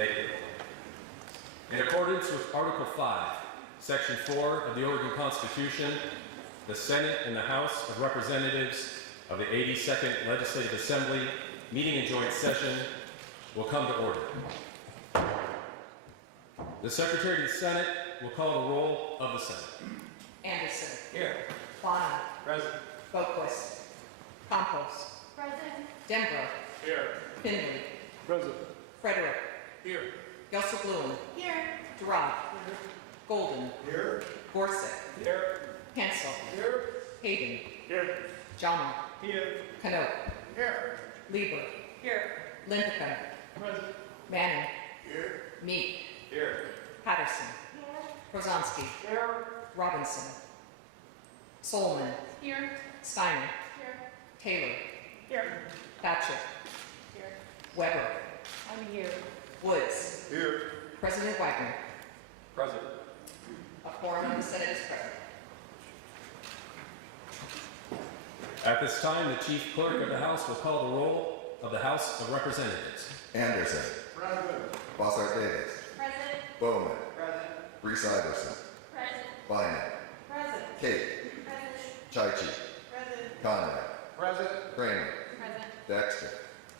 Thank you. In accordance with Article 5, Section 4 of the Oregon Constitution, the Senate and the House of Representatives of the 82nd Legislative Assembly, meeting in joint session, will come to order. The Secretary of the Senate will call the roll of the Senate. Anderson. Here. Bonner. Present. Boquist. Campos. Present. Denbrough. Here. Findley. Present. Frederick. Here. Gelser-Bluen. Here. Gerard. Golden. Here. Gorsuch. Here. Hansel. Here. Hayden. Here. Jama. Here. Canote. Here. Lieber. Here. Linthicum. Present. Manning. Here. Meek. Here. Patterson. Krozanski. Here. Robinson. Solomon. Here. Steiner. Here. Taylor. Here. Thatcher. Here. Weber. I'm here. Woods. Here. President Wagner. Present. A quorum of the Senate is present. At this time, the Chief Clerk of the House will call the roll of the House of Representatives. Anderson. Present. Bossart Davis. Present. Bowman. Present. Reese Iverson. Present. Bynum. Present. Kate. Present. Chaichi. Present. Conrad. Present. Kramer. Present. Dexter.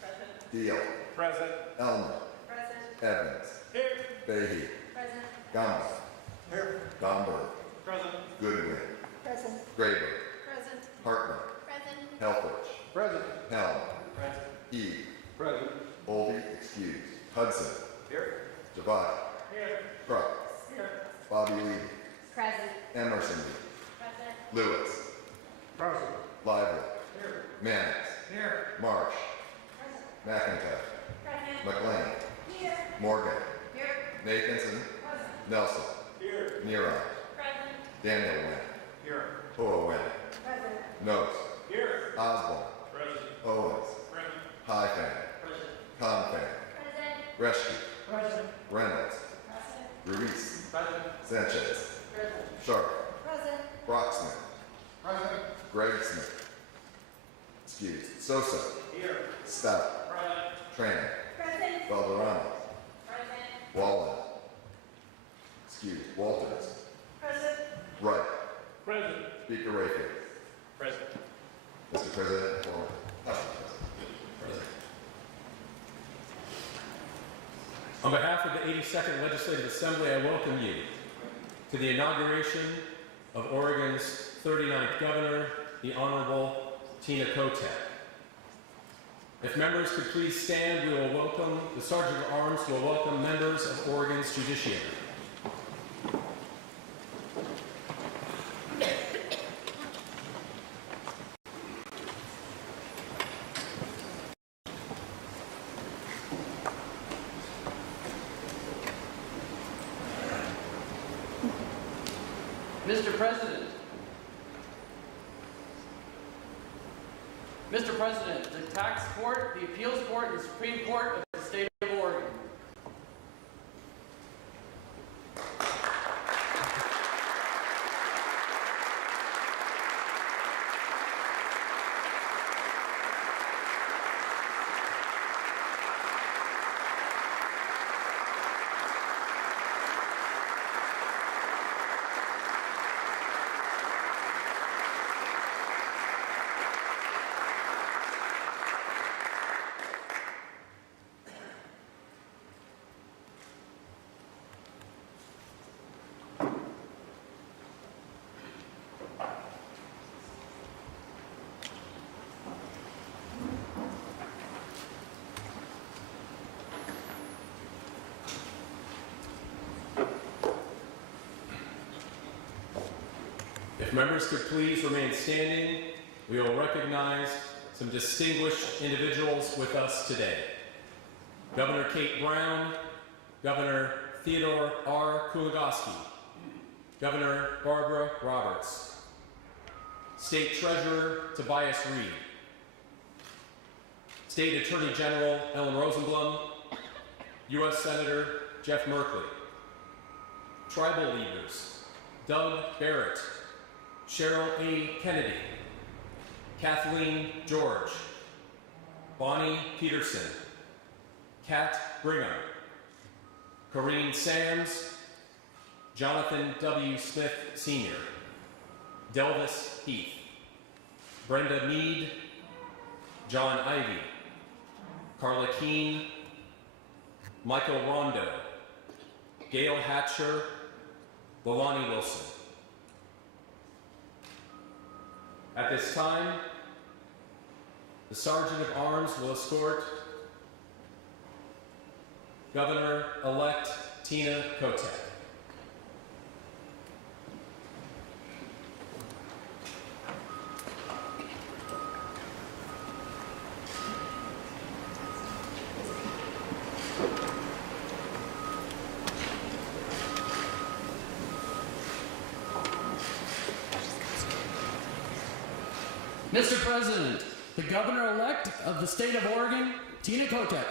Present. Deal. Present. Elmer. Present. Evans. Here. Fahey. Present. Gamba. Here. Gomberg. Present. Goodwin. Present. Graber. Present. Hartman. Present. Helfrich. Present. Helm. Present. Eve. Present. Oldie excused. Hudson. Here. Javati. Here. Truck. Here. Bobby Lee. Present. Emerson. Present. Lewis. Present. Lively. Here. Mannix. Here. Marsh. Present. McIntyre. Present. McLean. Here. Morgan. Here. Nathanson. Present. Nelson. Here. Nero. Present. Daniel Wynn. Here. Hoa Wynn. Present. Notes. Here. Osborne. Present. Owens. Present. Highfan. Present. Confan. Present. Reschke. Present. Reynolds. Present. Ruiz. Present. Sanchez. Present. Sharp. Present. Brocksmith. Present. Greg Smith. Excused. Sosa. Here. Stout. Present. Tran. Present. Valderrama. Present. Wallen. Excused. Walters. Present. Wright. Present. Speaker Rayfield. Present. Mr. President, or House President. On behalf of the 82nd Legislative Assembly, I welcome you to the inauguration of Oregon's 39th Governor, the Honorable Tina Kotek. If members could please stand, we will welcome the Sergeant at Arms who will welcome members of Oregon's judiciary. Mr. President. Mr. President, the Tax Court, the Appeals Court, and the Supreme Court of the State of Oregon. If members could please remain standing, we will recognize some distinguished individuals with us today. Governor Kate Brown, Governor Theodore R. Kuligowski, Governor Barbara Roberts, State Treasurer Tobias Reed, State Attorney General Ellen Rosenblum, U.S. Senator Jeff Merkley, tribal leaders Doug Barrett, Cheryl A. Kennedy, Kathleen George, Bonnie Peterson, Kat Brigham, Corrine Sams, Jonathan W. Smith Sr., Delvis Heath, Brenda Mead, John Ivy, Carla Keene, Michael Rondo, Gail Hatcher, Lilani Wilson. At this time, the Sergeant of Arms will escort Governor-elect Tina Kotek. Mr. President, the Governor-elect of the State of Oregon, Tina Kotek.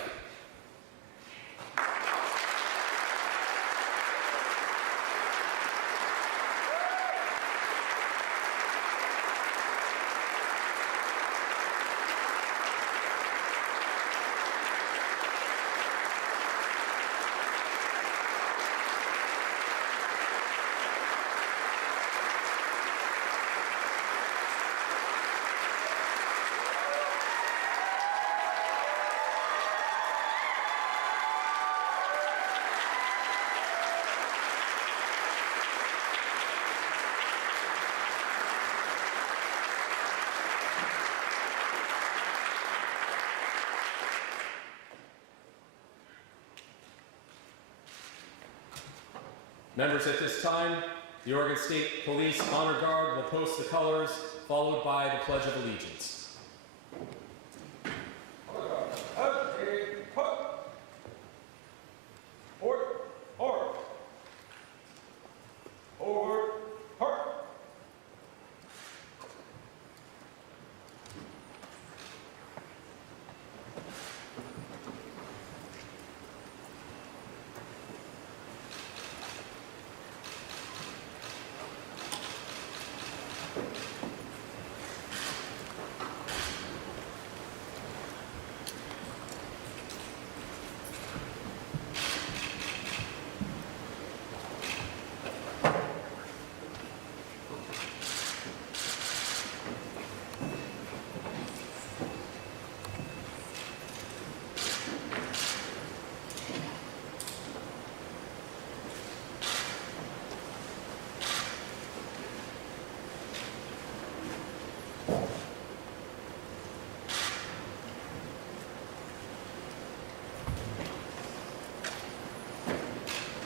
Members, at this time, the Oregon State Police Honor Guard will post the colors, followed by the Pledge of Allegiance.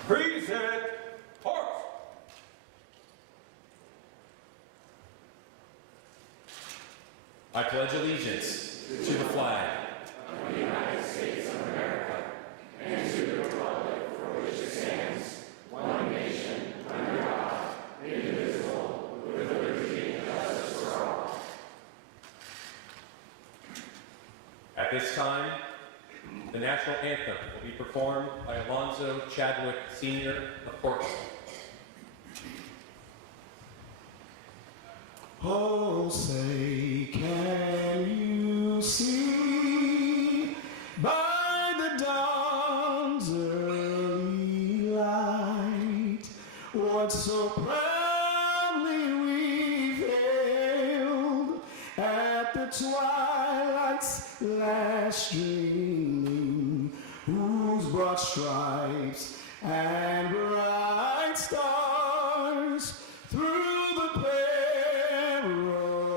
Present horse. I pledge allegiance to the flag At this time, the national anthem will be performed by Alonzo Chadwick Sr. of Portland. Oh, say, can you see by the dawn's early light what so proudly we hailed at the twilight's last streaming, whose broad stripes and bright stars through the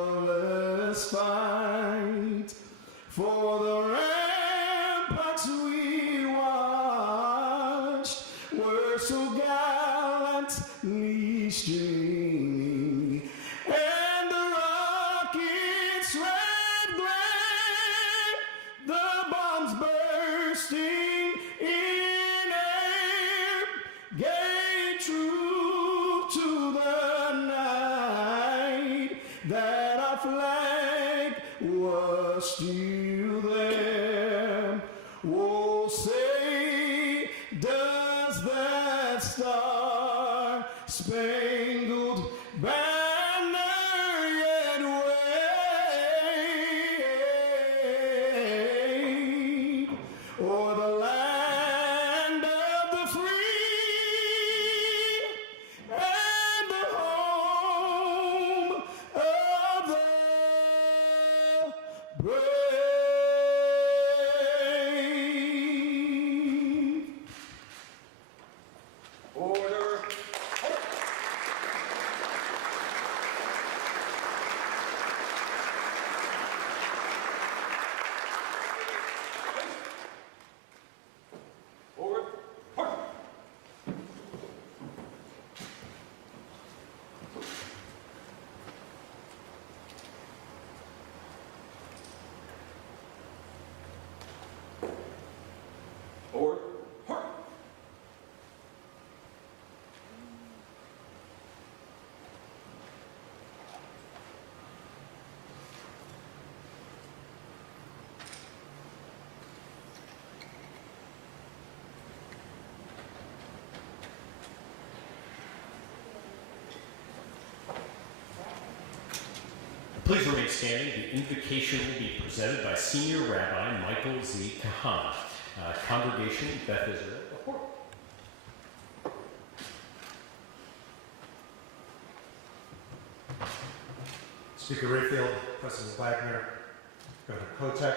perilous fight for the ramparts we watched were so gallantly streaming, and the rockets' red glare, the bombs bursting in air, gave truth to the night that our flag was still there. Oh, say, does that star-spangled banner yet wave o'er the land of the free? Please remain standing. The invocation will be presented by Senior Rabbi Michael Z. Kahana, Congregation Beth Israel. Report. Speaker Rayfield, President Wagner, Governor Kotek,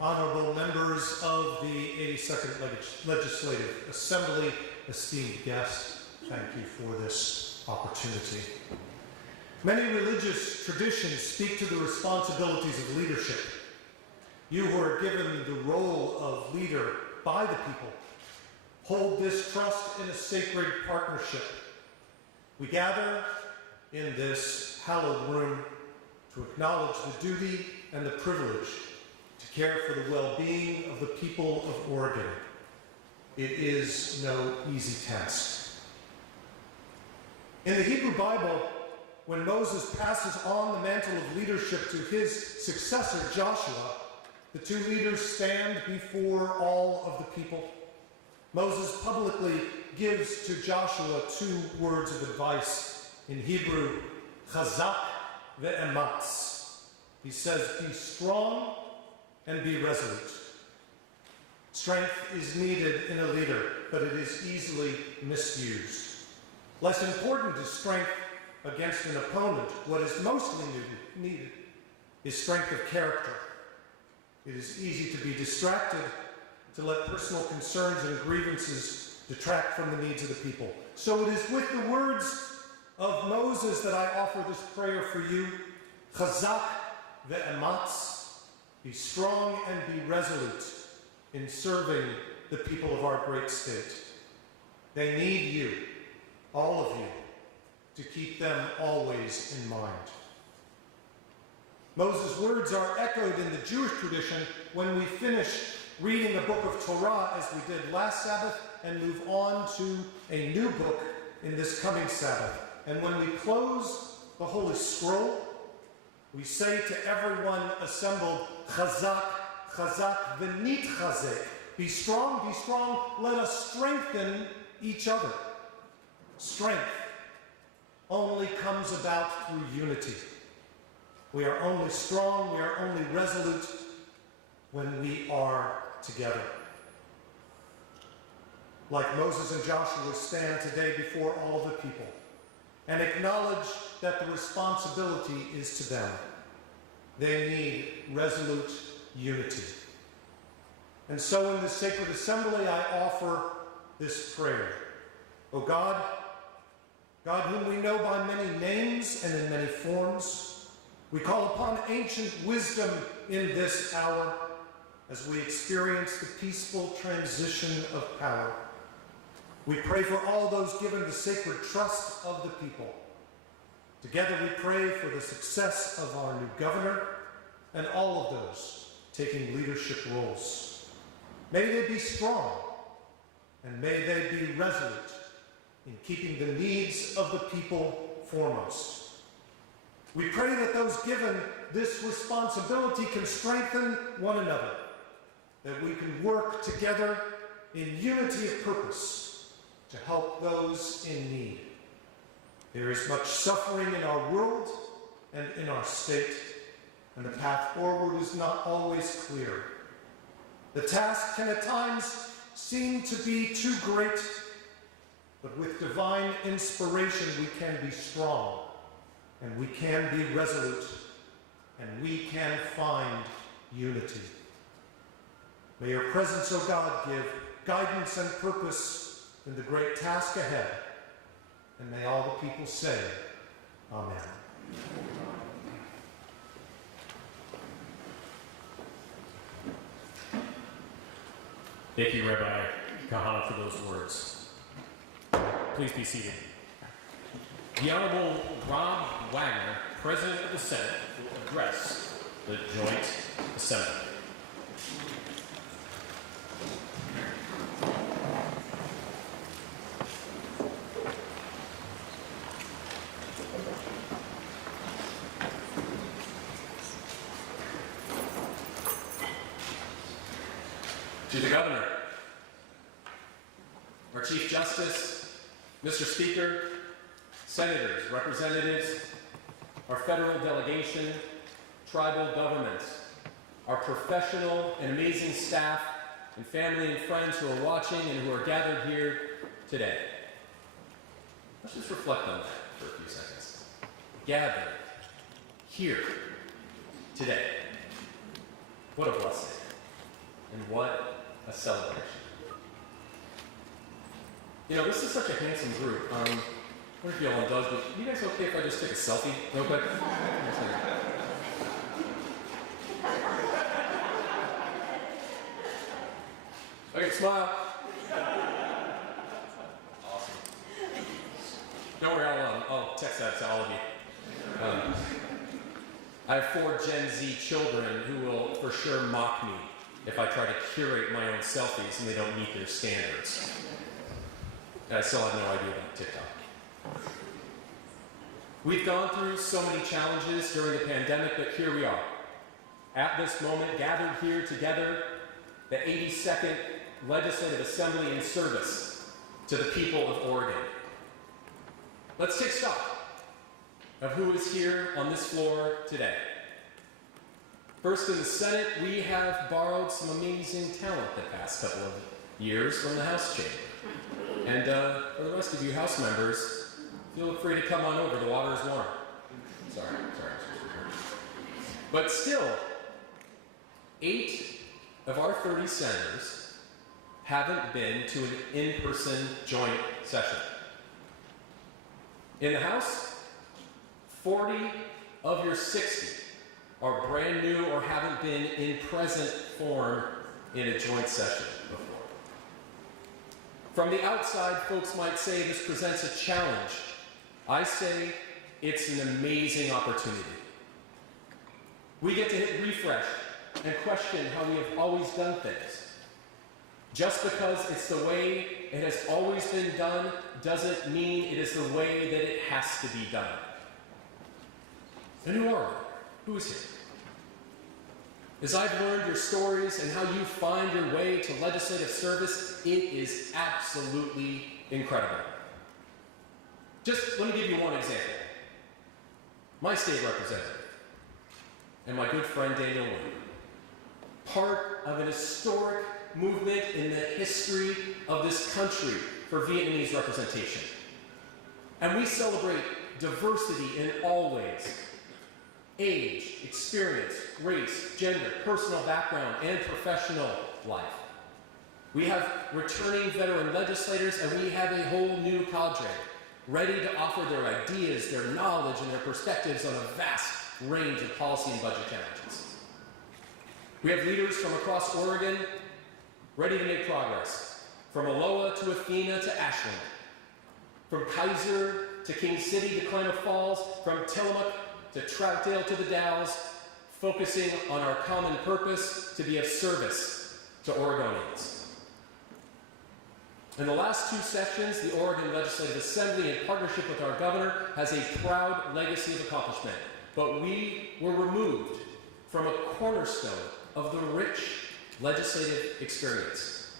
honorable members of the 82nd Legislative Assembly, esteemed guests, thank you for this opportunity. Many religious traditions speak to the responsibilities of leadership. You who are given the role of leader by the people hold this trust in a sacred partnership. We gather in this hallowed room to acknowledge the duty and the privilege to care for the well-being of the people of Oregon. It is no easy task. In the Hebrew Bible, when Moses passes on the mantle of leadership to his successor, Joshua, the two leaders stand before all of the people. Moses publicly gives to Joshua two words of advice. In Hebrew, chazak ve'ematz. He says, be strong and be resolute. Strength is needed in a leader, but it is easily misused. Less important is strength against an opponent. What is mostly needed is strength of character. It is easy to be distracted, to let personal concerns and grievances detract from the needs of the people. So it is with the words of Moses that I offer this prayer for you. Chazak ve'ematz. Be strong and be resolute in serving the people of our great state. They need you, all of you, to keep them always in mind. Moses' words are echoed in the Jewish tradition when we finish reading the book of Torah as we did last Sabbath and move on to a new book in this coming Sabbath. And when we close the Holy Scroll, we say to everyone assembled, Chazak, Chazak, v'nit chazek. Be strong, let us strengthen each other. Strength only comes about through unity. We are only strong, we are only resolute when we are together. Like Moses and Joshua stand today before all the people and acknowledge that the responsibility is to them. They need resolute unity. And so in this sacred assembly, I offer this prayer. O God, God whom we know by many names and in many forms, we call upon ancient wisdom in this hour as we experience the peaceful transition of power. We pray for all those given the sacred trust of the people. Together we pray for the success of our new governor and all of those taking leadership roles. May they be strong and may they be resolute in keeping the needs of the people foremost. We pray that those given this responsibility can strengthen one another, that we can work together in unity of purpose to help those in need. There is much suffering in our world and in our state, and the path forward is not always clear. The task can at times seem to be too great, but with divine inspiration we can be strong, and we can be resolute, and we can find unity. May your presence, O God, give guidance and purpose in the great task ahead. And may all the people say, Amen. Thank you, Rabbi Kahana, for those words. Please be seated. The Honorable Rob Wagner, President of the Senate, will address the Joint Assembly. To the Governor, our Chief Justice, Mr. Speaker, Senators, Representatives, our federal delegation, tribal governments, our professional and amazing staff, and family and friends who are watching and who are gathered here today. Let's just reflect on that for a few seconds. Gathered here today. What a blessing. And what a celebration. You know, this is such a handsome group. I wonder if y'all indulge, but you guys okay if I just take a selfie real quick? Okay, smile. Awesome. Don't worry, I'll text that to all of you. I have 4 Gen Z children who will for sure mock me if I try to curate my own selfies and they don't meet their standards. And I still have no idea about TikTok. We've gone through so many challenges during the pandemic, but here we are. At this moment, gathered here together, the 82nd Legislative Assembly in service to the people of Oregon. Let's take stock of who is here on this floor today. First, in the Senate, we have borrowed some amazing talent the past couple of years from the House chamber. And for the rest of you House members, feel free to come on over. The water is warm. Sorry. But still, 8 of our 30 senators haven't been to an in-person joint session. In the House, 40 of your 60 are brand new or haven't been in present form in a joint session before. From the outside, folks might say this presents a challenge. I say it's an amazing opportunity. We get to hit refresh and question how we have always done things. Just because it's the way it has always been done doesn't mean it is the way that it has to be done. And who are we? Who is here? As I've learned your stories and how you find your way to legislative service, it is absolutely incredible. Just let me give you one example. My state representative and my good friend Daniel Wu, part of an historic movement in the history of this country for Vietnamese representation. And we celebrate diversity in all ways. Age, experience, race, gender, personal background, and professional life. We have returning veteran legislators, and we have a whole new cadre ready to offer their ideas, their knowledge, and their perspectives on a vast range of policy and budget challenges. We have leaders from across Oregon ready to make progress, from Aloha to Athena to Ashland, from Kaiser to King City to Klamath Falls, from Tillamook to Troutdale to the Dalles, focusing on our common purpose to be of service to Oregonians. In the last 2 sessions, the Oregon Legislative Assembly, in partnership with our governor, has a proud legacy of accomplishment. But we were removed from a cornerstone of the rich legislative experience.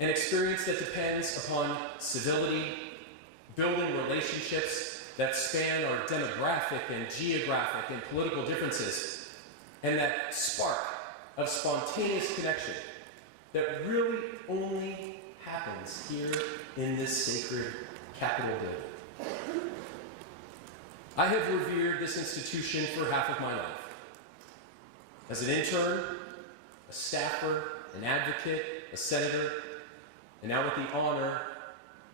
An experience that depends upon civility, building relationships that span our demographic and geographic and political differences, and that spark of spontaneous connection that really only happens here in this sacred Capitol building. I have revered this institution for half of my life. As an intern, a staffer, an advocate, a senator, and now with the honor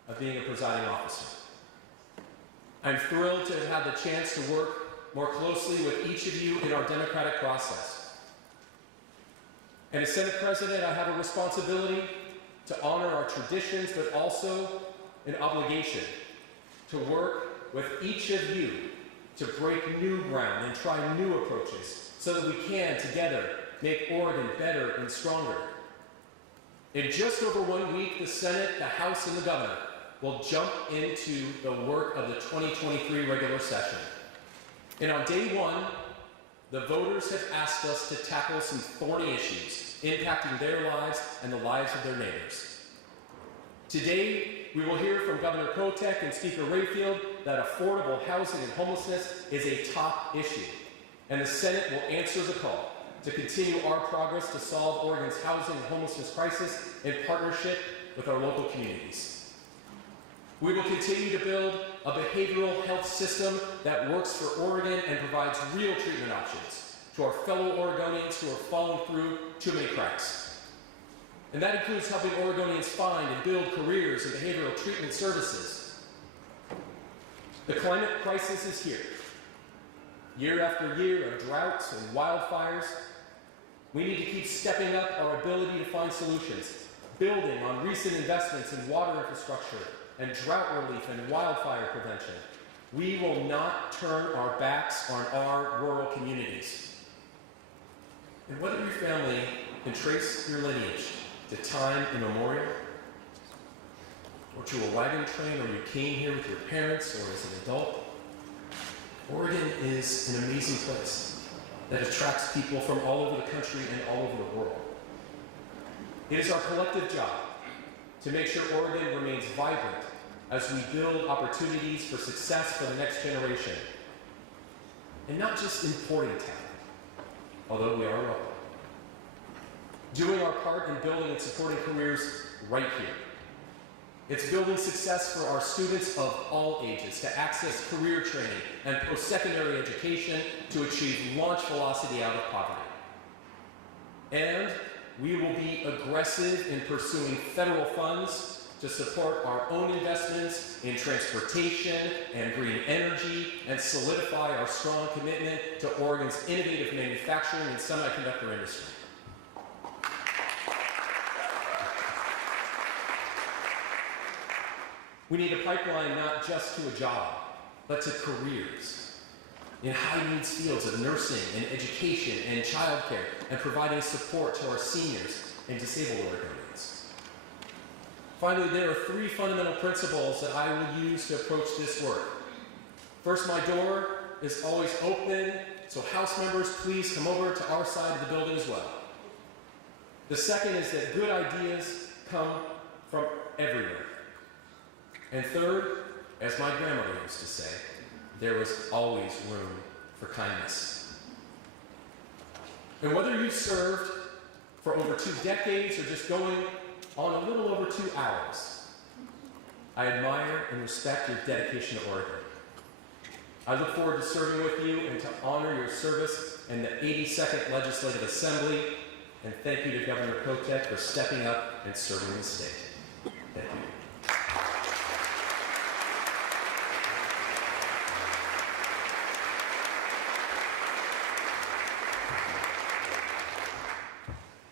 of being a presiding officer. I'm thrilled to have had the chance to work more closely with each of you in our democratic process. And as Senate President, I have a responsibility to honor our traditions, but also an obligation to work with each of you to break new ground and try new approaches so that we can, together, make Oregon better and stronger. In just over 1 week, the Senate, the House, and the governor will jump into the work of the 2023 regular session. And on day 1, the voters have asked us to tackle some thorny issues impacting their lives and the lives of their neighbors. Today, we will hear from Governor Kotek and Speaker Rayfield that affordable housing and homelessness is a top issue, and the Senate will answer the call to continue our progress to solve Oregon's housing and homelessness crisis in partnership with our local communities. We will continue to build a behavioral health system that works for Oregon and provides real treatment options to our fellow Oregonians who are falling through too many cracks. And that includes helping Oregonians find and build careers in behavioral treatment services. The climate crisis is here. Year after year of droughts and wildfires, we need to keep stepping up our ability to find solutions, building on recent investments in water infrastructure and drought relief and wildfire prevention. We will not turn our backs on our rural communities. And whether your family can trace your lineage to time immemorial, or to a wagon train, or you came here with your parents or as an adult, Oregon is an amazing place that attracts people from all over the country and all over the world. It is our collective job to make sure Oregon remains vibrant as we build opportunities for success for the next generation. And not just importing talent, although we are welcome. Doing our part in building and supporting careers right here. It's building success for our students of all ages to access career training and post-secondary education to achieve launch velocity out of poverty. And we will be aggressive in pursuing federal funds to support our own investments in transportation and green energy and solidify our strong commitment to Oregon's innovative manufacturing and semiconductor industry. We need a pipeline not just to a job, but to careers in high-needs fields of nursing and education and childcare, and providing support to our seniors and disabled Oregonians. Finally, there are 3 fundamental principles that I will use to approach this work. First, my door is always open, so House members, please come over to our side of the building as well. The second is that good ideas come from everywhere. And third, as my grandmother used to say, there was always room for kindness. And whether you've served for over 2 decades or just going on a little over 2 hours, I admire and respect your dedication to Oregon. I look forward to serving with you and to honor your service in the 82nd Legislative Assembly, and thank you to Governor Kotek for stepping up and serving the state. Thank you.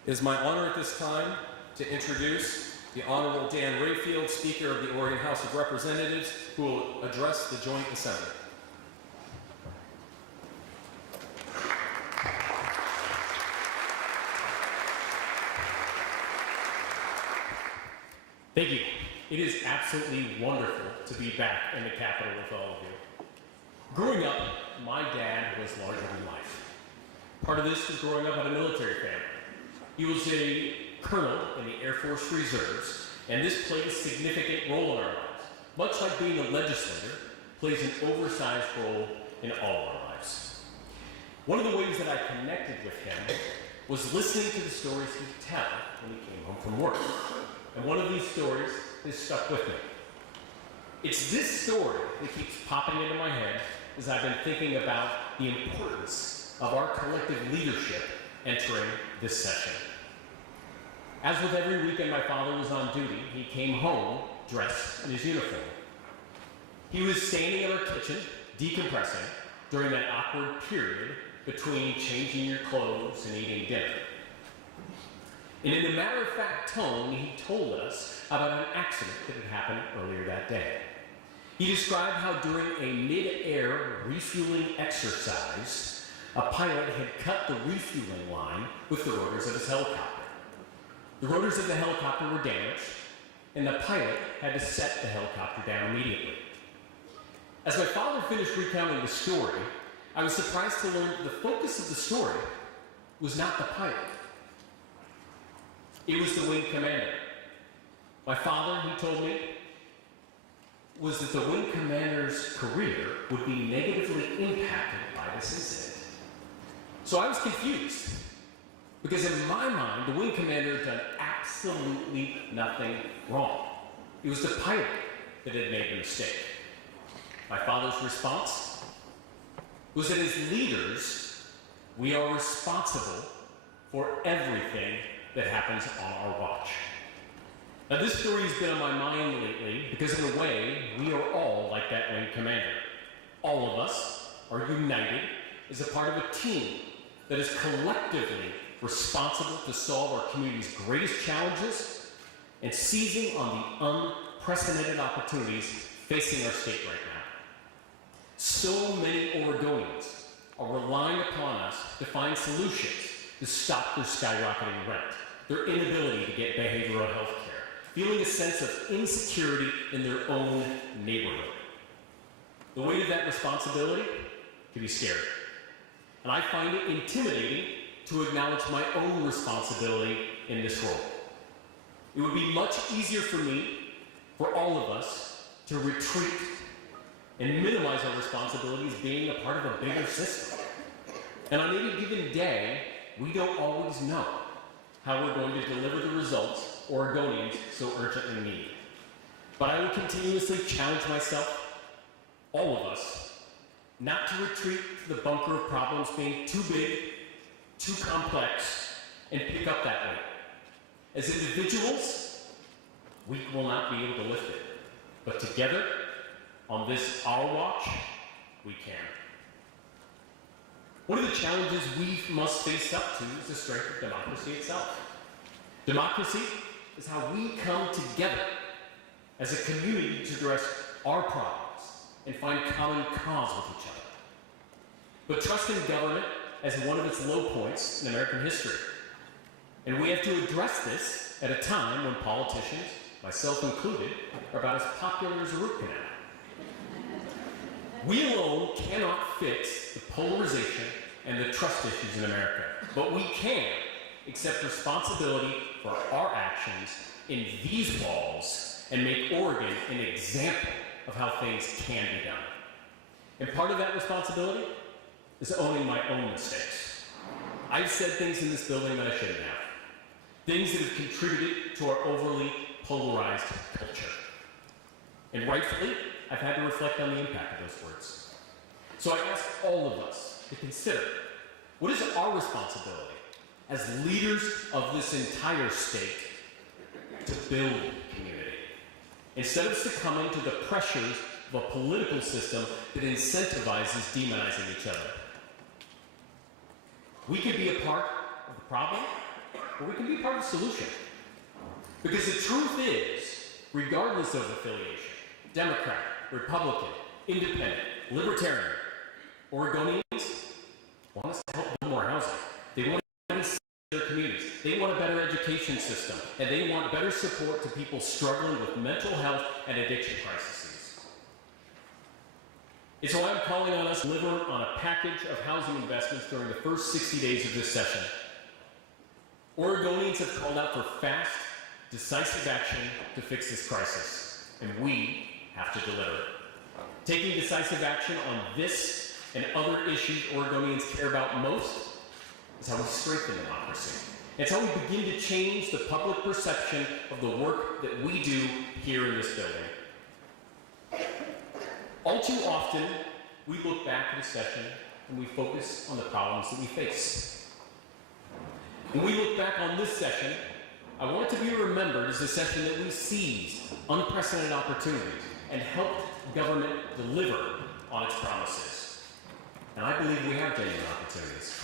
It is my honor at this time to introduce the Honorable Dan Rayfield, Speaker of the Oregon House of Representatives, who will address the Joint Assembly. Thank you. It is absolutely wonderful to be back in the Capitol with all of you. Growing up, my dad was larger than life. Part of this was growing up in a military family. He was a colonel in the Air Force Reserves, and this played a significant role in our lives. Much like being a legislator plays an oversized role in all our lives. One of the ways that I connected with him was listening to the stories he'd tell when he came home from work. And one of these stories has stuck with me. It's this story that keeps popping into my head as I've been thinking about the importance of our collective leadership entering this session. As with every weekend my father was on duty, he came home dressed in his uniform. He was standing in our kitchen, decompressing, during that awkward period between changing your clothes and eating dinner. And in a matter-of-fact tone, he told us about an accident that had happened earlier that day. He described how during a mid-air refueling exercise, a pilot had cut the refueling line with the rotors of his helicopter. The rotors of the helicopter were damaged, and the pilot had to set the helicopter down immediately. As my father finished recounting the story, I was surprised to learn that the focus of the story was not the pilot. It was the wing commander. My father, he told me, was that the wing commander's career would be negatively impacted by this incident. So I was confused, because in my mind, the wing commander had done absolutely nothing wrong. It was the pilot that had made the mistake. My father's response was that as leaders, we are responsible for everything that happens on our watch. Now, this story has been on my mind lately because, in a way, we are all like that wing commander. All of us are united as a part of a team that is collectively responsible to solve our community's greatest challenges and seizing on the unprecedented opportunities facing our state right now. So many Oregonians are relying upon us to find solutions to stop their skyrocketing rent, their inability to get behavioral health care, feeling a sense of insecurity in their own neighborhood. The weight of that responsibility can be scary. And I find it intimidating to acknowledge my own responsibility in this role. It would be much easier for me, for all of us, to retreat and minimize our responsibilities being a part of a bigger system. And on any given day, we don't always know how we're going to deliver the results Oregonians so urgently need. But I will continuously challenge myself, all of us, not to retreat to the bunker of problems being too big, too complex, and pick up that weight. As individuals, we will not be able to lift it. But together, on this our watch, we can. One of the challenges we must face up to is the strength of democracy itself. Democracy is how we come together as a community to address our problems and find common cause with each other. But trust in government as one of its low points in American history. And we have to address this at a time when politicians, myself included, are about as popular as a root canal. We alone cannot fix the polarization and the trust issues in America, but we can accept responsibility for our actions in these walls and make Oregon an example of how things can be done. And part of that responsibility is owning my own mistakes. I've said things in this building that I shouldn't have. Things that have contributed to our overly polarized culture. And rightfully, I've had to reflect on the impact of those words. So I ask all of us to consider, what is our responsibility as leaders of this entire state to build community, instead of succumbing to the pressures of a political system that incentivizes demonizing each other? We can be a part of the problem, or we can be part of the solution. Because the truth is, regardless of affiliation, Democrat, Republican, Independent, Libertarian, Oregonians want us to help build more housing. They want to see their communities. They want a better education system. And they want better support to people struggling with mental health and addiction crises. It's why I'm calling on us to deliver on a package of housing investments during the first 60 days of this session. Oregonians have called out for fast, decisive action to fix this crisis, and we have to deliver. Taking decisive action on this and other issues Oregonians care about most is how we strengthen democracy. It's how we begin to change the public perception of the work that we do here in this building. All too often, we look back at a session and we focus on the problems that we face. When we look back on this session, I want it to be remembered as a session that we seized unprecedented opportunities and helped government deliver on its promises. And I believe we have genuine opportunities.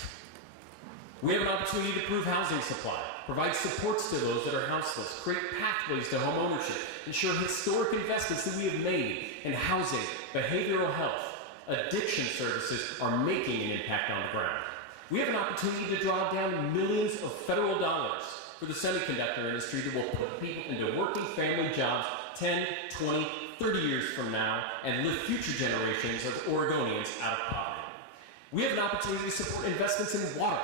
We have an opportunity to improve housing supply, provide supports to those that are houseless, create pathways to home ownership, ensure historic investments that we have made in housing, behavioral health, addiction services are making an impact on the ground. We have an opportunity to draw down millions of federal dollars for the semiconductor industry that will put people into working family jobs 10, 20, 30 years from now and lift future generations of Oregonians out of poverty. We have an opportunity to support investments in water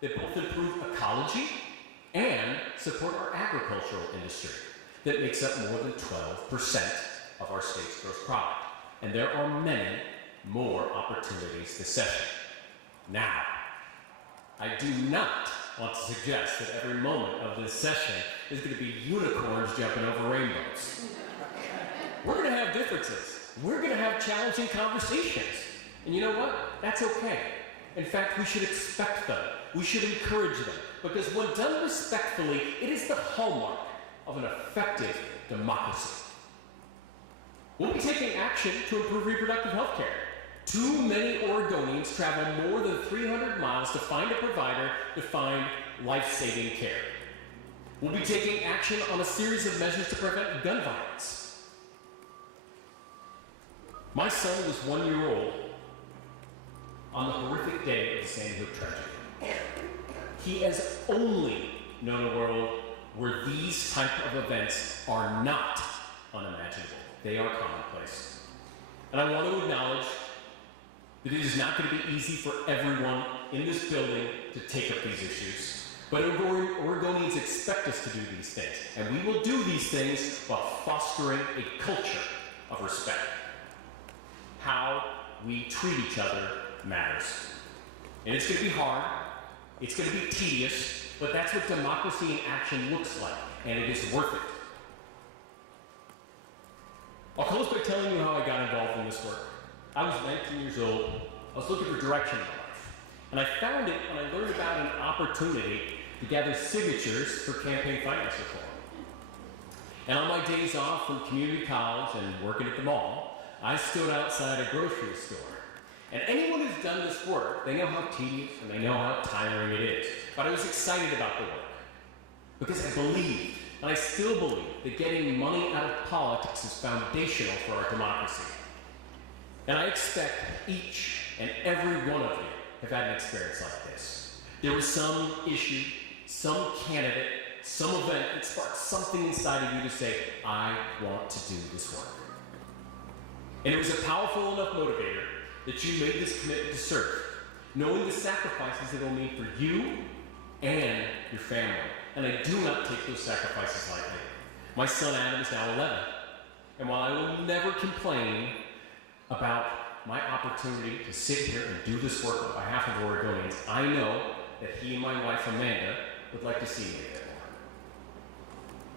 that both improve ecology and support our agricultural industry that makes up more than 12% of our state's gross product. And there are many more opportunities this session. Now, I do not want to suggest that every moment of this session is going to be unicorns jumping over rainbows. We're going to have differences. We're going to have challenging conversations. And you know what? That's okay. In fact, we should expect them. We should encourage them. Because when done respectfully, it is the hallmark of an effective democracy. We'll be taking action to improve reproductive health care. Too many Oregonians travel more than 300 miles to find a provider to find life-saving care. We'll be taking action on a series of measures to prevent gun violence. My son was 1 year old on the horrific day of the Sandy Hook tragedy. He has only known a world where these type of events are not unimaginable. They are commonplace. And I want to acknowledge that it is not going to be easy for everyone in this building to take up these issues. But Oregonians expect us to do these things. And we will do these things while fostering a culture of respect. How we treat each other matters. And it's going to be hard. It's going to be tedious. But that's what democracy in action looks like. And it is worth it. I'll close by telling you how I got involved in this work. I was 19 years old. I was looking for direction in my life. And I found it when I learned about an opportunity to gather signatures for campaign finance reform. And on my days off from community college and working at the mall, I stood outside a grocery store. And anyone who's done this work, they know how tedious and they know how tiring it is. But I was excited about the work because I believed, and I still believe, that getting money out of politics is foundational for our democracy. And I expect each and every one of you have had an experience like this. There was some issue, some candidate, some event that sparked something inside of you to say, I want to do this work. And it was a powerful enough motivator that you made this commitment to serve, knowing the sacrifices it will mean for you and your family. And I do not take those sacrifices lightly. My son Adam is now 11. And while I will never complain about my opportunity to sit here and do this work on behalf of Oregonians, I know that he and my wife Amanda would like to see me a bit more.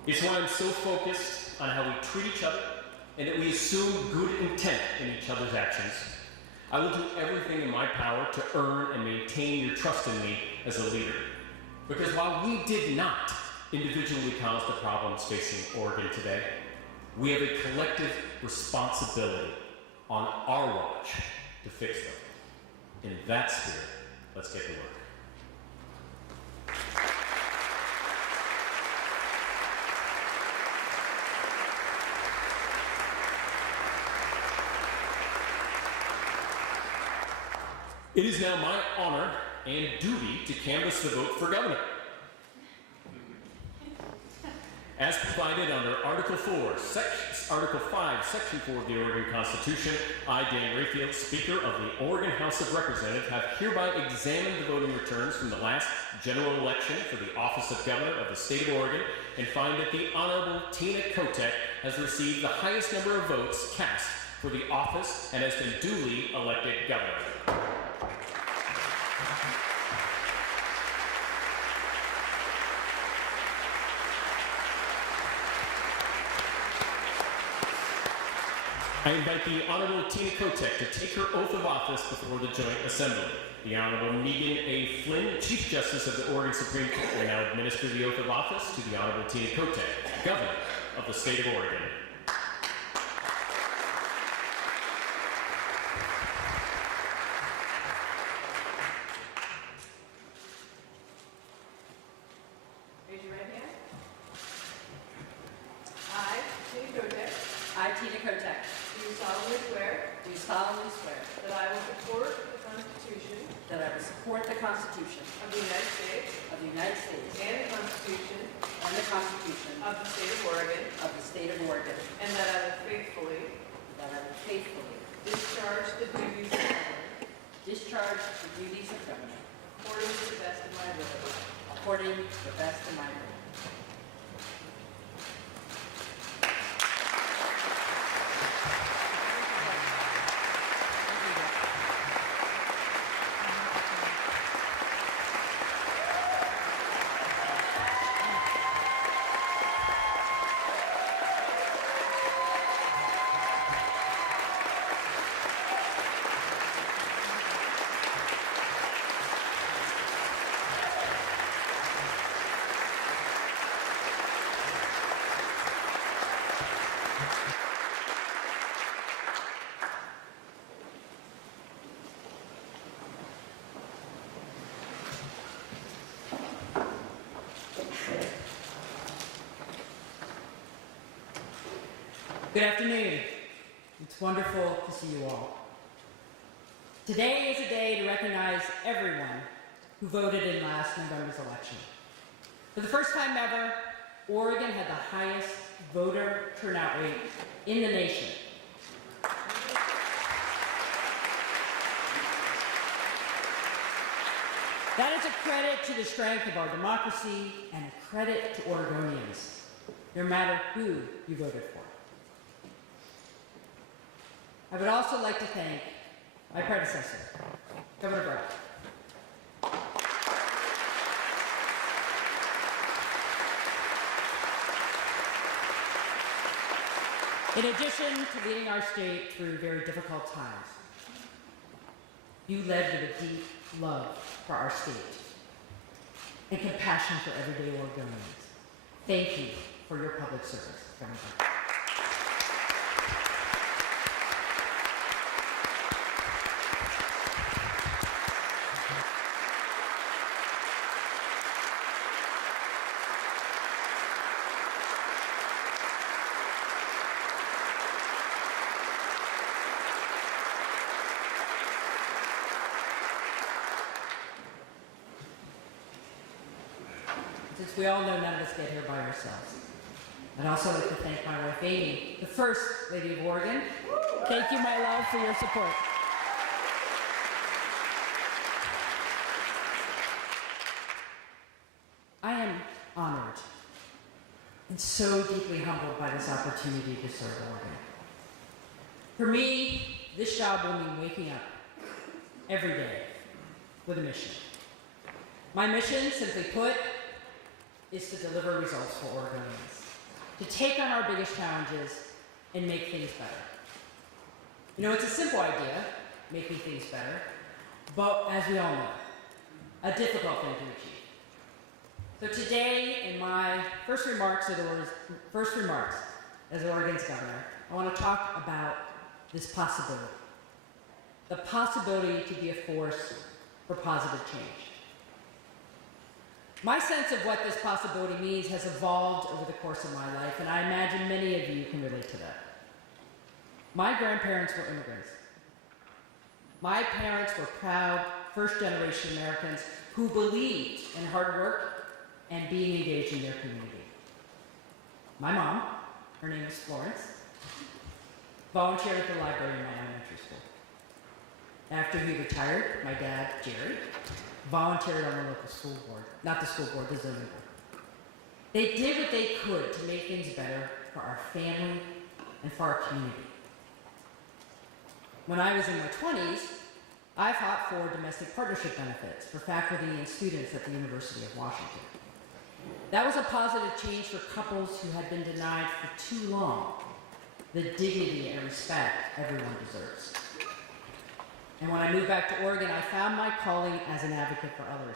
It's why I'm so focused on how we treat each other and that we assume good intent in each other's actions. I will do everything in my power to earn and maintain your trust in me as a leader. Because while we did not individually cause the problems facing Oregon today, we have a collective responsibility on our watch to fix them. In that spirit, let's get to work. It is now my honor and duty to canvass the vote for governor. As provided under Article 5, Section 4 of the Oregon Constitution, I, Dan Rayfield, Speaker of the Oregon House of Representatives, have hereby examined the voting returns from the last general election for the office of Governor of the State of Oregon and find that the Honorable Tina Kotek has received the highest number of votes cast for the office and has been duly elected governor. I invite the Honorable Tina Kotek to take her oath of office before the Joint Assembly. The Honorable Megan A. Flynn, Chief Justice of the Oregon Supreme Court, will now administer the oath of office to the Honorable Tina Kotek, Governor of the State of Oregon. Raise your right hand. I, Tina Kotek, I, Tina Kotek, do solemnly swear do solemnly swear that I will support the Constitution that I will support the Constitution of the United States of the United States and the Constitution and the Constitution of the State of Oregon, of the State of Oregon, and that I will faithfully discharge the duties of governor discharge the duties of governor according to the best of my ability. according to the best of my ability. Good afternoon. It's wonderful to see you all. Today is a day to recognize everyone who voted in last November's election. For the first time ever, Oregon had the highest voter turnout rate in the nation. That is a credit to the strength of our democracy and a credit to Oregonians, no matter who you voted for. I would also like to thank my predecessor, Governor Brown. In addition to leading our state through very difficult times, you led with a deep love for our state and compassion for everyday Oregonians. Thank you for your public service, Governor Brown. Since we all know none of us get here by ourselves. I'd also like to thank my wife, Amy, the First Lady of Oregon. Thank you, my love, for your support. I am honored and so deeply humbled by this opportunity to serve Oregon. For me, this job will mean waking up every day with a mission. My mission, simply put, is to deliver results for Oregonians, to take on our biggest challenges and make things better. You know, it's a simple idea, making things better, but as we all know, a difficult thing to achieve. So today, in my first remarks as Oregon's governor, I want to talk about this possibility, the possibility to be a force for positive change. My sense of what this possibility means has evolved over the course of my life, and I imagine many of you can relate to that. My grandparents were immigrants. My parents were proud, first-generation Americans who believed in hard work and being engaged in their community. My mom, her name is Florence, volunteered at the library in my elementary school. After he retired, my dad, Jerry, volunteered on the local school board, not the school board, the zoning board. They did what they could to make things better for our family and for our community. When I was in my 20s, I fought for domestic partnership benefits for faculty and students at the University of Washington. That was a positive change for couples who had been denied for too long the dignity and respect everyone deserves. And when I moved back to Oregon, I found my calling as an advocate for others.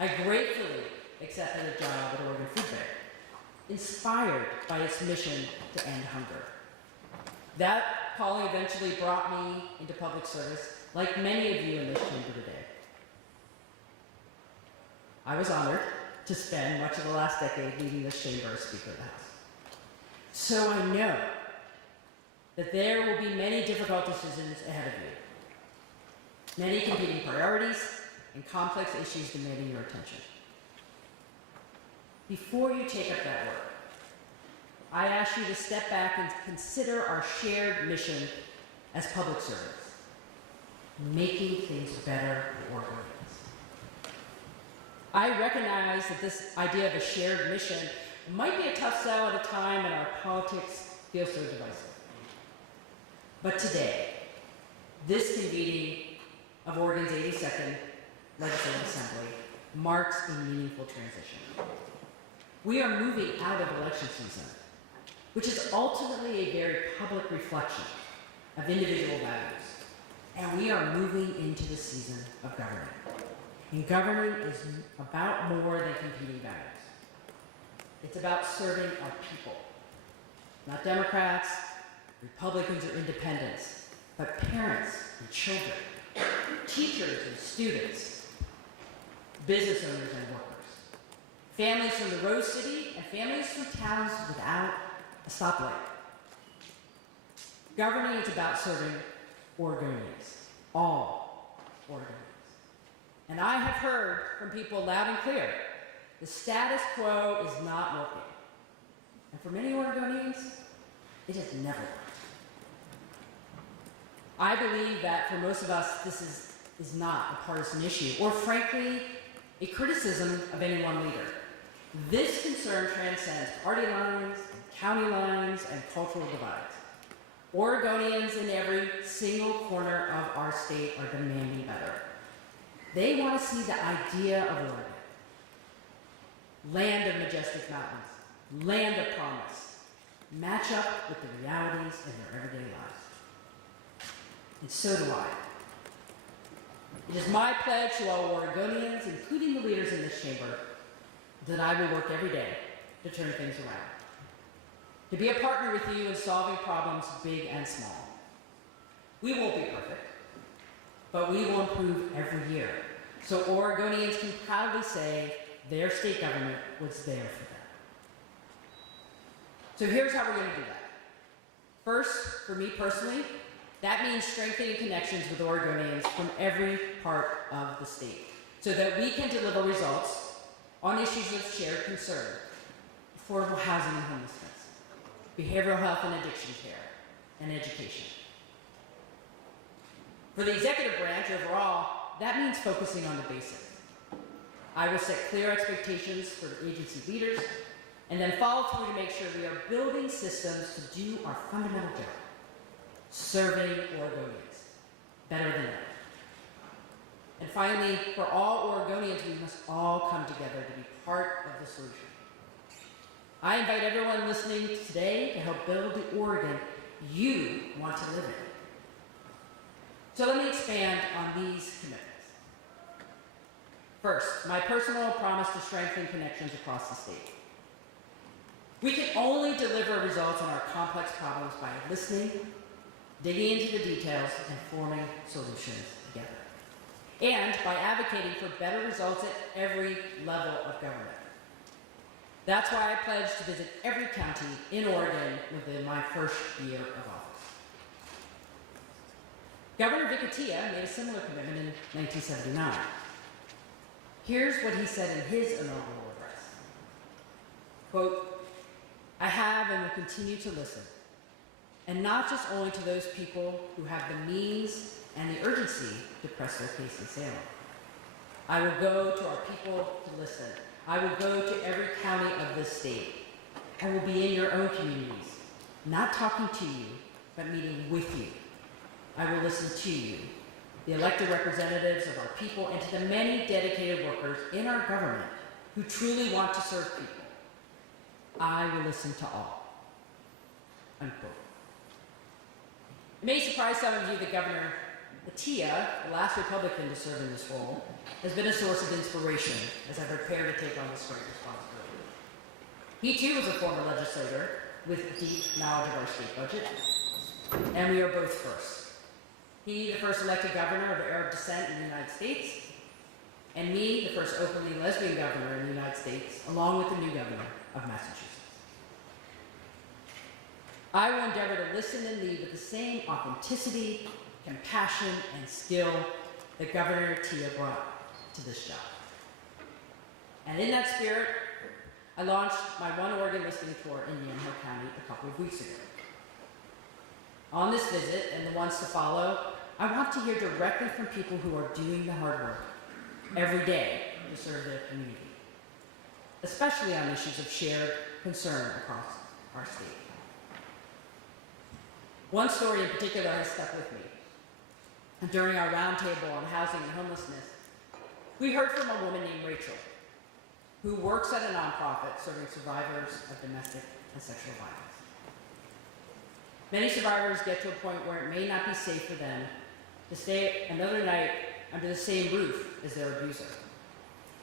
I gratefully accepted a job at Oregon Food Bank, inspired by its mission to end hunger. That calling eventually brought me into public service, like many of you in this chamber today. I was honored to spend much of the last decade leading this chamber as Speaker of the House. So I know that there will be many difficult decisions ahead of you. Many competing priorities and complex issues demanding your attention. Before you take up that work, I ask you to step back and consider our shared mission as public servants, making things better for Oregonians. I recognize that this idea of a shared mission might be a tough sell at a time when our politics feel so divisive. But today, this convening of Oregon's 82nd Legislative Assembly marks a meaningful transition. We are moving out of election season, which is ultimately a very public reflection of individual values, and we are moving into the season of governing. And governing is about more than competing values. It's about serving our people, not Democrats, Republicans, or independents, but parents and children, teachers and students, business owners and workers, families from the Rose City and families from towns without a stoplight. Governing is about serving Oregonians, all Oregonians. And I have heard from people loud and clear, the status quo is not working. And for many Oregonians, it has never worked. I believe that for most of us, this is not a partisan issue, or frankly, a criticism of any one leader. This concern transcends party lines, and county lines, and cultural divides. Oregonians in every single corner of our state are demanding better. They want to see the idea of Oregon. Land of majestic mountains, land of promise, match up with the realities of their everyday lives. And so do I. It is my pledge to all Oregonians, including the leaders in this chamber, that I will work every day to turn things around. To be a partner with you in solving problems big and small. We won't be perfect, but we will improve every year, so Oregonians can proudly say their state government was there for them. So here's how we're going to do that. First, for me personally, that means strengthening connections with Oregonians from every part of the state so that we can deliver results on issues of shared concern: affordable housing and homelessness, behavioral health and addiction care, and education. For the executive branch overall, that means focusing on the basics. I will set clear expectations for agency leaders and then follow through to make sure we are building systems to do our fundamental job: serving Oregonians better than ever. And finally, for all Oregonians, we must all come together to be part of the solution. I invite everyone listening today to help build the Oregon you want to live in. So let me expand on these commitments. First, my personal promise to strengthen connections across the state. We can only deliver results on our complex problems by listening, digging into the details, and forming solutions together. And by advocating for better results at every level of government. That's why I pledge to visit every county in Oregon within my first year of office. Governor Vic Atiyeh made a similar commitment in 1979. Here's what he said in his inaugural address. Quote, "I have and will continue to listen, and not just only to those people who have the means and the urgency to press their case in Salem. I will go to our people to listen. I will go to every county of this state. I will be in your own communities, not talking to you, but meeting with you. I will listen to you, the elected representatives of our people, and to the many dedicated workers in our government who truly want to serve people. I will listen to all." Unquote. It may surprise some of you that Governor Atiyeh, the last Republican to serve in this role, has been a source of inspiration as I prepare to take on this great responsibility. He too was a former legislator with deep knowledge of our state budget, and we are both first. He, the first elected governor of Arab descent in the United States, and me, the first openly lesbian governor in the United States, along with the new governor of Massachusetts. I will endeavor to listen and lead with the same authenticity, compassion, and skill that Governor Atiyeh brought to this job. And in that spirit, I launched my One Oregon listening tour in Yamhill County a couple of weeks ago. On this visit, and the ones to follow, I want to hear directly from people who are doing the hard work every day to serve their community, especially on issues of shared concern across our state. One story in particular has stuck with me. During our roundtable on housing and homelessness, we heard from a woman named Rachel, who works at a nonprofit serving survivors of domestic and sexual violence. Many survivors get to a point where it may not be safe for them to stay another night under the same roof as their abuser.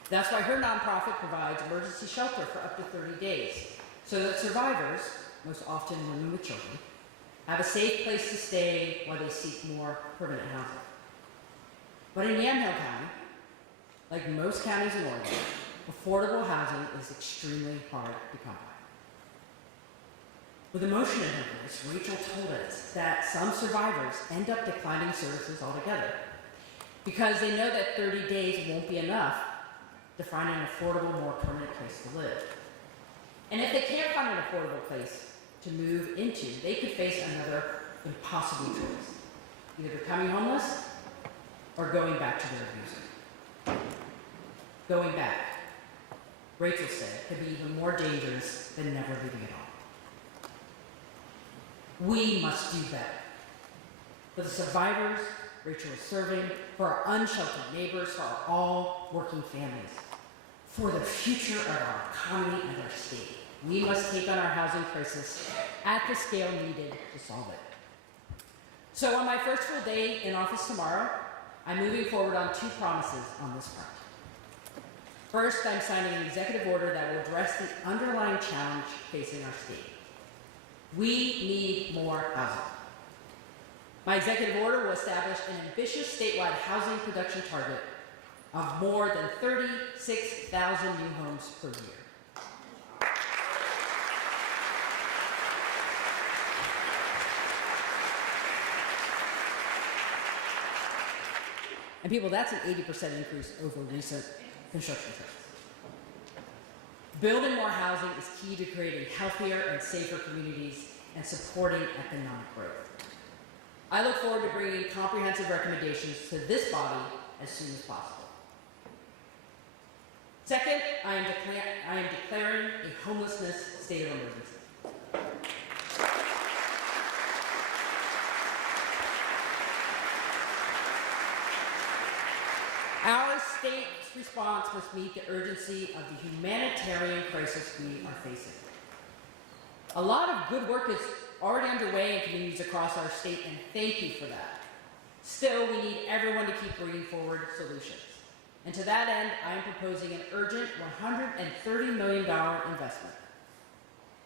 That's why her nonprofit provides emergency shelter for up to 30 days, so that survivors most often women with children, have a safe place to stay while they seek more permanent housing. But in Yamhill County, like most counties in Oregon, affordable housing is extremely hard to come by. With emotion in her voice, Rachel told us that some survivors end up declining services altogether because they know that 30 days won't be enough to find an affordable, more permanent place to live. And if they can't find an affordable place to move into, they could face another impossible choice, either becoming homeless or going back to their abuser. Going back, Rachel said, could be even more dangerous than never leaving at all. We must do better. For the survivors Rachel is serving, for our unsheltered neighbors, for our all working families, for the future of our economy and our state. We must take on our housing crisis at the scale needed to solve it. So on my first full day in office tomorrow, I'm moving forward on 2 promises on this front. First, I'm signing an executive order that will address the underlying challenge facing our state. We need more housing. My executive order will establish an ambitious statewide housing production target of more than 36,000 new homes per year. And people, that's an 80% increase over recent construction trends. Building more housing is key to creating healthier and safer communities and supporting economic growth. I look forward to bringing comprehensive recommendations to this body as soon as possible. Second, I am declaring a homelessness state of emergency. Our state's response must meet the urgency of the humanitarian crisis we are facing. A lot of good work is already underway in communities across our state, and thank you for that. Still, we need everyone to keep bringing forward solutions. And to that end, I am proposing an urgent $130 million investment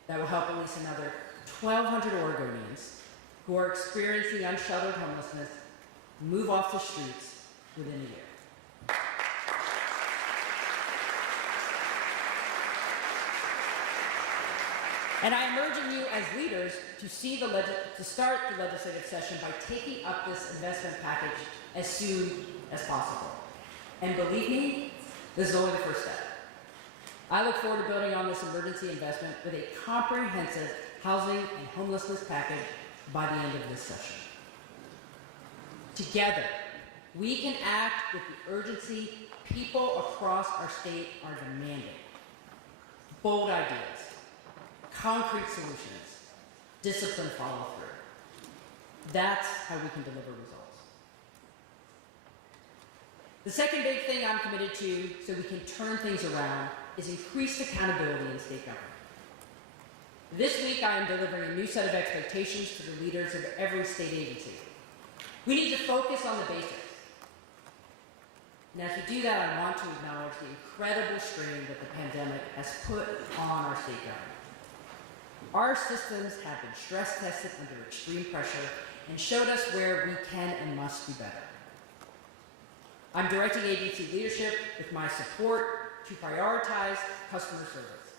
that will help at least another 1,200 Oregonians who are experiencing unsheltered homelessness move off the streets within a year. And I am urging you as leaders to start the legislative session by taking up this investment package as soon as possible. And believe me, this is only the first step. I look forward to building on this emergency investment with a comprehensive housing and homelessness package by the end of this session. Together, we can act with the urgency people across our state are demanding. Bold ideas, concrete solutions, disciplined follow-through. That's how we can deliver results. The second big thing I'm committed to so we can turn things around is increased accountability in state government. This week, I am delivering a new set of expectations to the leaders of every state agency. We need to focus on the basics. And as we do that, I want to acknowledge the incredible strain that the pandemic has put on our state government. Our systems have been stress tested under extreme pressure and showed us where we can and must do better. I'm directing agency leadership with my support to prioritize customer service.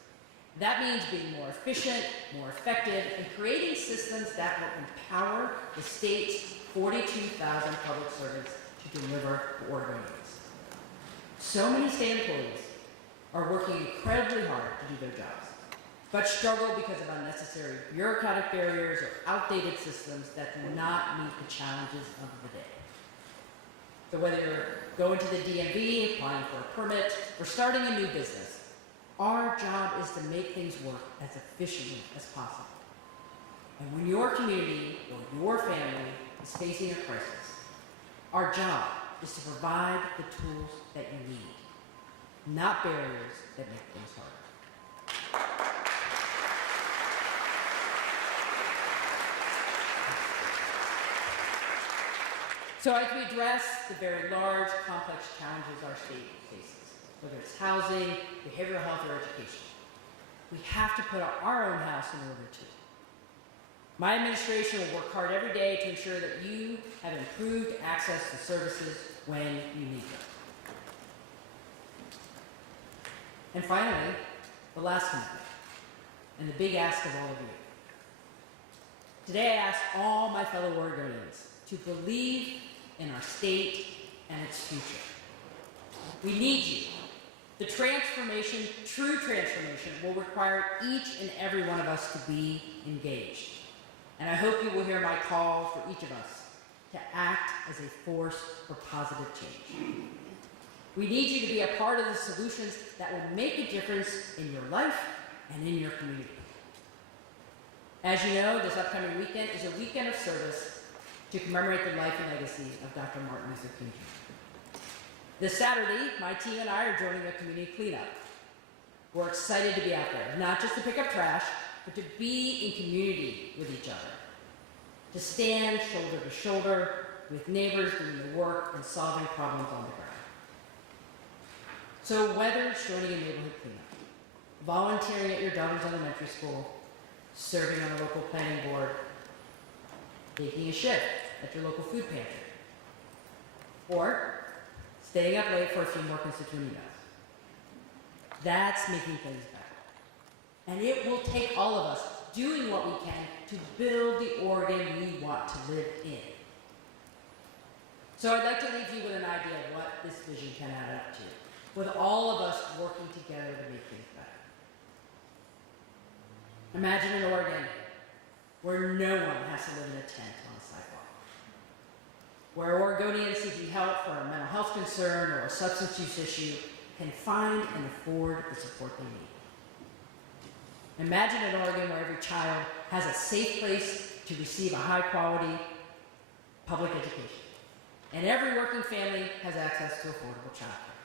That means being more efficient, more effective, and creating systems that will empower the state's 42,000 public servants to deliver for Oregonians. So many state employees are working incredibly hard to do their jobs, but struggle because of unnecessary bureaucratic barriers or outdated systems that do not meet the challenges of the day. So whether you're going to the DMV, applying for a permit, or starting a new business, our job is to make things work as efficiently as possible. And when your community or your family is facing a crisis, our job is to provide the tools that you need, not barriers that make things hard. So as we address the very large, complex challenges our state faces, whether it's housing, behavioral health, or education, we have to put our own house in order too. My administration will work hard every day to ensure that you have improved access to services when you need them. And finally, the last commitment, and the big ask of all of you. Today I ask all my fellow Oregonians to believe in our state and its future. We need you. The transformation, true transformation, will require each and every one of us to be engaged. And I hope you will hear my call for each of us to act as a force for positive change. We need you to be a part of the solutions that will make a difference in your life and in your community. As you know, this upcoming weekend is a weekend of service to commemorate the life and legacy of Dr. Martin Luther King Jr. This Saturday, my team and I are joining a community cleanup. We're excited to be out there, not just to pick up trash, but to be in community with each other, to stand shoulder to shoulder with neighbors doing the work and solving problems on the ground. So whether it's joining a neighborhood cleanup, volunteering at your daughter's elementary school, serving on a local planning board, taking a shift at your local food pantry, or staying up late for a few more constituent emails. That's making things better. And it will take all of us doing what we can to build the Oregon we want to live in. So I'd like to leave you with an idea of what this vision can add up to, with all of us working together to make things better. Imagine an Oregon where no one has to live in a tent on a sidewalk, where Oregonians seeking help for a mental health concern or a substance use issue can find and afford the support they need. Imagine an Oregon where every child has a safe place to receive a high-quality public education, and every working family has access to affordable childcare.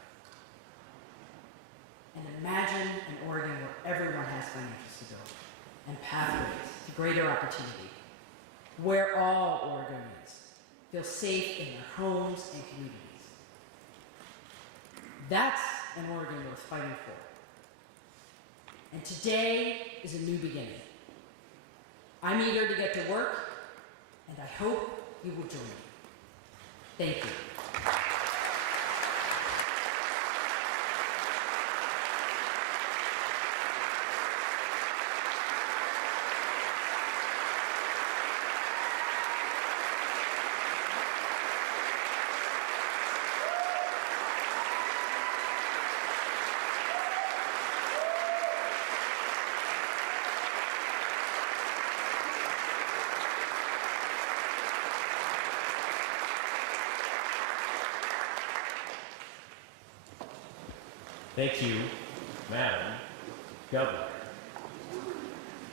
And imagine an Oregon where everyone has financial stability and pathways to greater opportunity, where all Oregonians feel safe in their homes and communities. That's an Oregon worth fighting for. And today is a new beginning. I'm eager to get to work, and I hope you will join me. Thank you. Thank you, Madam Governor.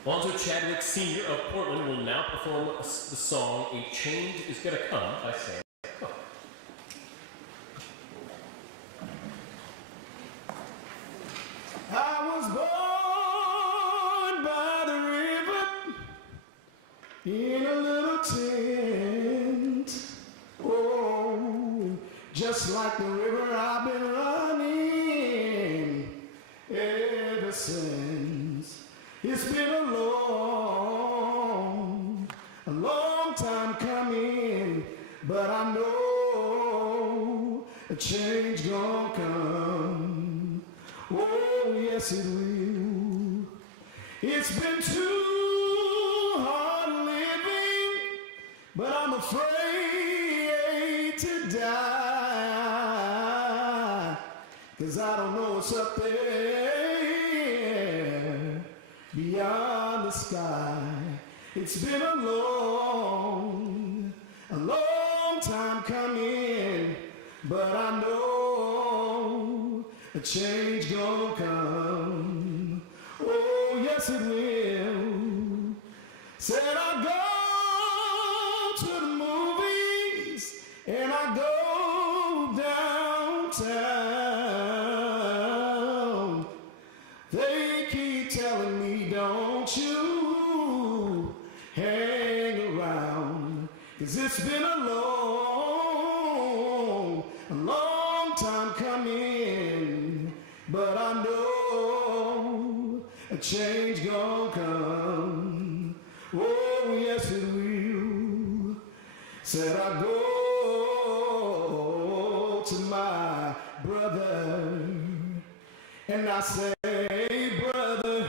Lonzo Chadwick Sr. of Portland will now perform the song A Change Is Gonna Come by Sam Cooke. I was born by the river in a little tent. Oh, just like the river I've been running ever since. It's been a long time coming, but I know a change gonna come. Oh, yes it will. It's been too hard living, but I'm afraid to die, 'cause I don't know what's up there beyond the sky. It's been a long time coming, but I know a change gonna come. Oh, yes it will. Said I go to the movies and I go downtown. They keep telling me, don't you hang around, 'cause it's been a long time coming, but I know a change gonna come. Oh, yes yes it will. Said I go to my brother and I say, brother,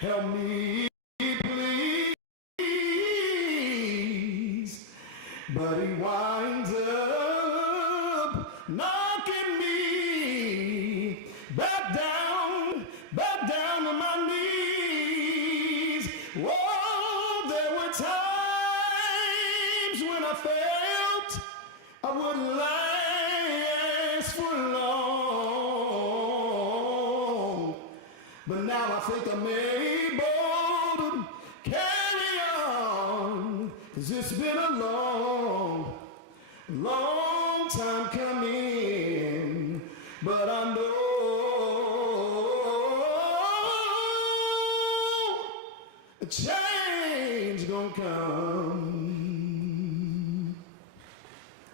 help me please. But he winds up knocking me back down on my knees. Whoa, there were times when I felt I wouldn't last for long. But now I think I'm able to carry on. 'Cause it's been a long time coming. But I know a change gonna come.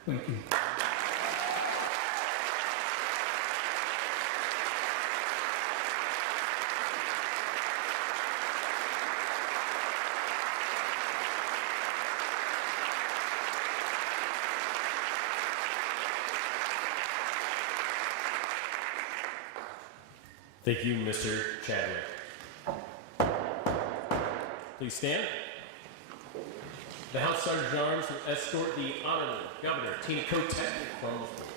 Thank you. Thank you, Mr. Chadwick. Please stand. The House Sergeant at Arms will escort the Honorable Governor Tina Kotek from the floor.